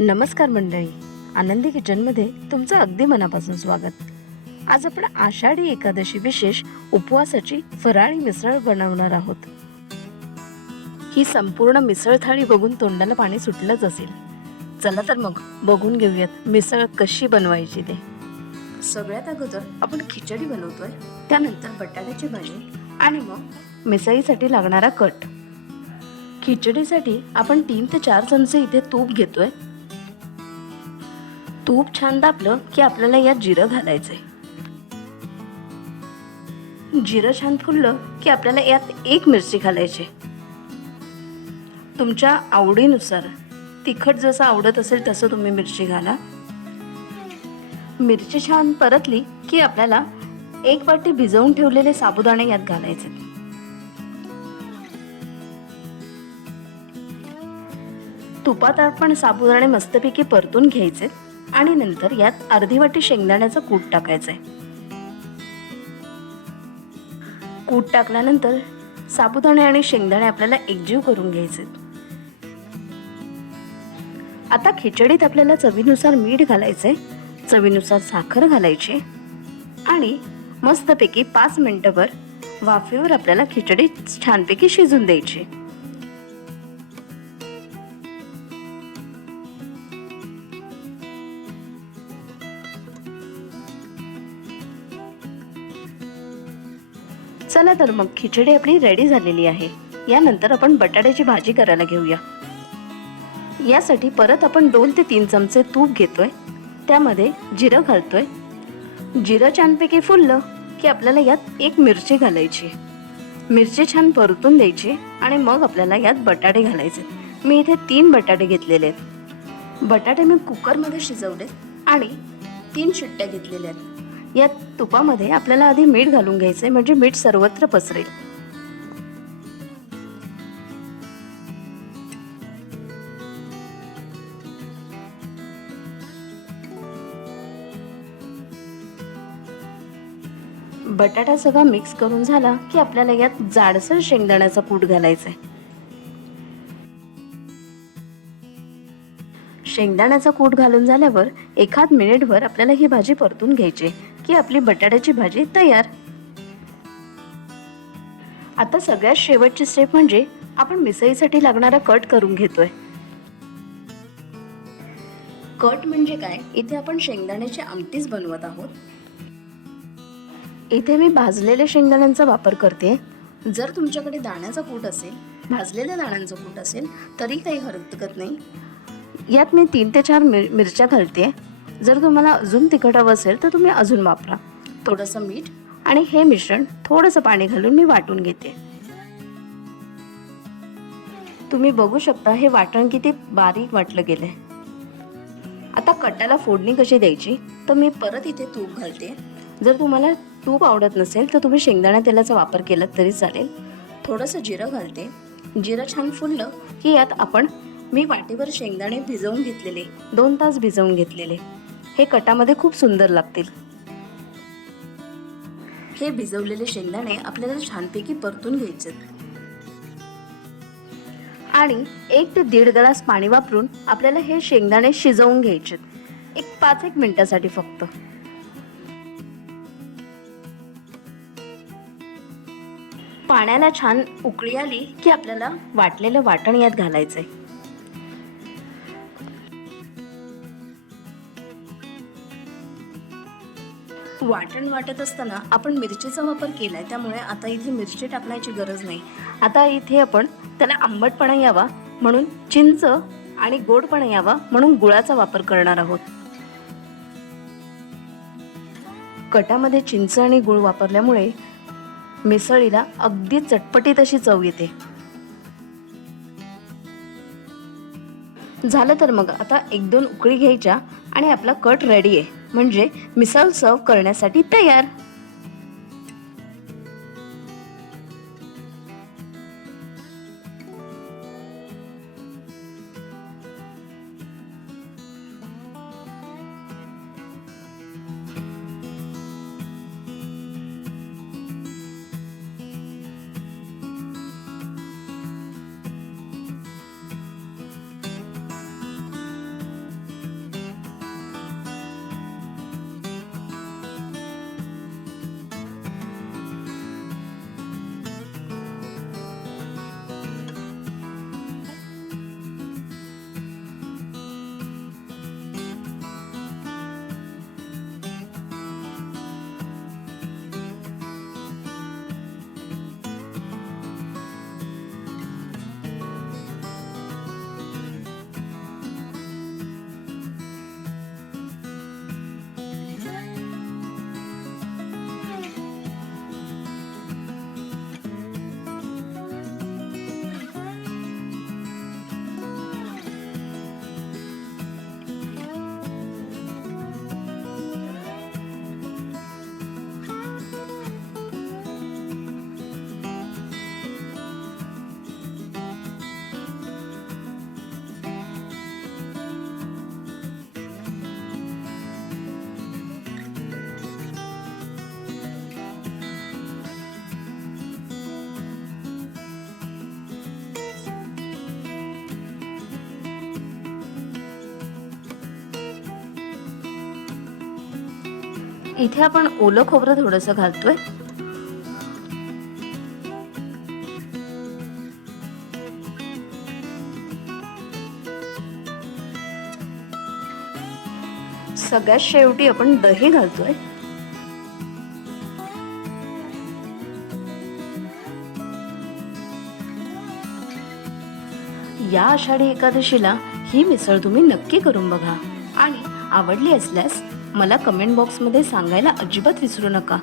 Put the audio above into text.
नमस्कार मंडळी. आनंदी किचनमध्ये तुमचं अगदी मनापासून स्वागत. आज आपण आषाढी एकादशी विशेष उपवासाची फराळी मिसळ बनवणार आहोत. ही संपूर्ण मिसळ थाळी बघून तोंडाला पाणी सुटलंच असेल. चला तर मग बघून घेऊयात मिसळ कशी बनवायची ते. सगळ्यात अगोदर आपण खिचडी बनवतोय त्यानंतर बटाट्याची भाजी आणि मग मिसळीसाठी लागणारा कट. खिचडीसाठी आपण तीन ते चार चमचे इथे तूप घेतोय. तूप छान तापलं की आपल्याला यात जिरं घालायचंय. जिरं छान फुललं की आपल्याला यात एक मिरची घालायची. तुमच्या आवडीनुसार तिखट जसं आवडत असेल तसं तुम्ही मिरची घाला. मिरची छान परतली की आपल्याला एक वाटी भिजवून ठेवलेले साबुदाणे यात घालायचे. तुपात आपण साबुदाणे मस्तपैकी परतून घ्यायचे. आणि नंतर यात अर्धी वाटी शेंगदाण्याचं कूट टाकायचं आहे कूट टाकल्यानंतर साबुदाणे आणि शेंगदाणे आपल्याला एकजीव करून घ्यायचे. आता खिचडीत आपल्याला चवीनुसार मीठ घालायचंय चवीनुसार साखर घालायची आणि मस्तपैकी पाच मिनटंभर वाफेवर आपल्याला खिचडी छानपैकी शिजून द्यायची. चला तर मग खिचडी आपली रेडी झालेली आहे. यानंतर आपण बटाट्याची भाजी करायला घेऊया. यासाठी परत आपण दोन ते तीन चमचे तूप घेतोय. त्यामध्ये जिरं घालतोय. जिरं छानपैकी फुललं की आपल्याला यात एक मिरची घालायची. मिरची छान परतून द्यायची आणि मग आपल्याला यात बटाटे घालायचे. मी इथे तीन बटाटे घेतलेले आहेत. बटाटे मी कुकरमध्ये शिजवले आणि तीन शिट्ट्या घेतलेल्या आहेत. या तुपामध्ये आपल्याला आधी मीठ घालून घ्यायचंय म्हणजे मीठ सर्वत्र पसरेल. बटाटा सगळा मिक्स करून झाला की आपल्याला यात जाडसर शेंगदाण्याचा कूट घालायचा आहे शेंगदाण्याचा कूट घालून झाल्यावर एखाद मिनिटभर आपल्याला ही भाजी परतून घ्यायची की आपली बटाट्याची भाजी तयार. आता सगळ्यात शेवटची स्टेप म्हणजे आपण मिसळीसाठी लागणारा कट करून घेतोय. कट म्हणजे काय? इथे आपण शेंगदाण्याची आमटीच बनवत आहोत. इथे मी भाजलेल्या शेंगदाण्यांचा वापर करते. जर तुमच्याकडे दाण्याचा कूट असेल भाजलेल्या दाण्यांचं कूट असेल तरी काही हरकत नाही. यात मी तीन ते चार मिर मिरच्या घालते. जर तुम्हाला अजून तिखट हवं असेल तर तुम्ही अजून वापरा. थोडंसं मीठ आणि हे मिश्रण थोडंसं पाणी घालून मी वाटून घेते. तुम्ही बघू शकता हे वाटण किती बारीक वाटलं गेलंय. आता कट्ट्याला फोडणी कशी द्यायची तर मी परत इथे तूप घालते. जर तुम्हाला तूप आवडत नसेल तर तुम्ही शेंगदाणा तेलाचा वापर केला तरी चालेल. थोडंसं जिरं घालते. जिरं छान फुललं की यात आपण मी वाटीभर शेंगदाणे भिजवून घेतलेले दोन तास भिजवून घेतलेले. हे कटामध्ये खूप सुंदर लागतील. हे भिजवलेले शेंगदाणे आपल्याला छानपैकी परतून घ्यायचे आणि एक ते दीड ग्लास पाणी वापरून आपल्याला हे शेंगदाणे शिजवून घ्यायचे एक पाच एक मिनिटासाठी फक्त. पाण्याला छान उकळी आली की आपल्याला वाटलेलं वाटण यात घालायचंय. वाटण वाटत असताना आपण मिरचीचा वापर केलाय त्यामुळे आता इथे मिरची टाकण्याची गरज नाही. आता इथे आपण त्याला आंबटपणा यावा म्हणून चिंच आणि गोडपणा यावा म्हणून गुळाचा वापर करणार आहोत. कटामध्ये चिंच आणि गुळ वापरल्यामुळे मिसळीला अगदी चटपटीत अशी चव येते. झालं तर मग आता एक दोन उकळी घ्यायच्या आणि आपला कट रेडी आहे. म्हणजे मिसळ सर्व करण्यासाठी तयार. इथे आपण ओलं खोबरं थोडंसं घालतोय. सगळ्यात शेवटी आपण दही घालतोय. या आषाढी एकादशीला ही मिसळ तुम्ही नक्की करून बघा. आणि आवडली असल्यास मला कमेंट बॉक्समध्ये सांगायला अजिबात विसरू नका.